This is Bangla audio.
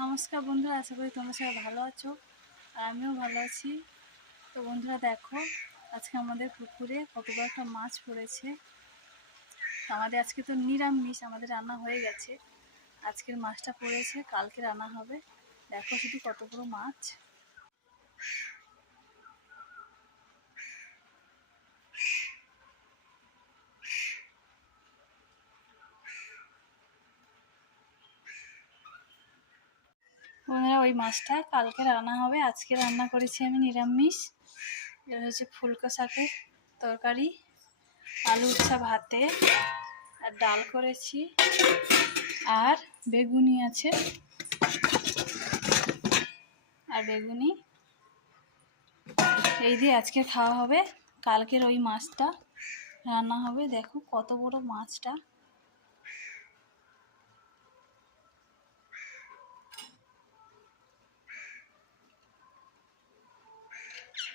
নমস্কার বন্ধুরা, আশা করি তোমরা সবাই ভালো আছো আর আমিও ভালো আছি। তো বন্ধুরা দেখো, আজকে আমাদের পুকুরে কত বড় একটা মাছ পড়েছে। আমাদের আজকে তো নিরামিষ, আমাদের রান্না হয়ে গেছে। আজকের মাছটা পড়েছে, কালকে রান্না হবে। দেখো শুধু কত বড় মাছ। বন্ধুরা ওই মাছটা কালকে রান্না হবে, আজকে রান্না করেছি আমি নিরামিষ। এটা হচ্ছে ফুলকো শাকের তরকারি, আলু উচ্ছা ভাতে, আর ডাল করেছি, আর বেগুনি আছে, আর বেগুনি এই দিয়ে আজকে খাওয়া হবে। কালকের ওই মাছটা রান্না হবে। দেখো কত বড় মাছটা।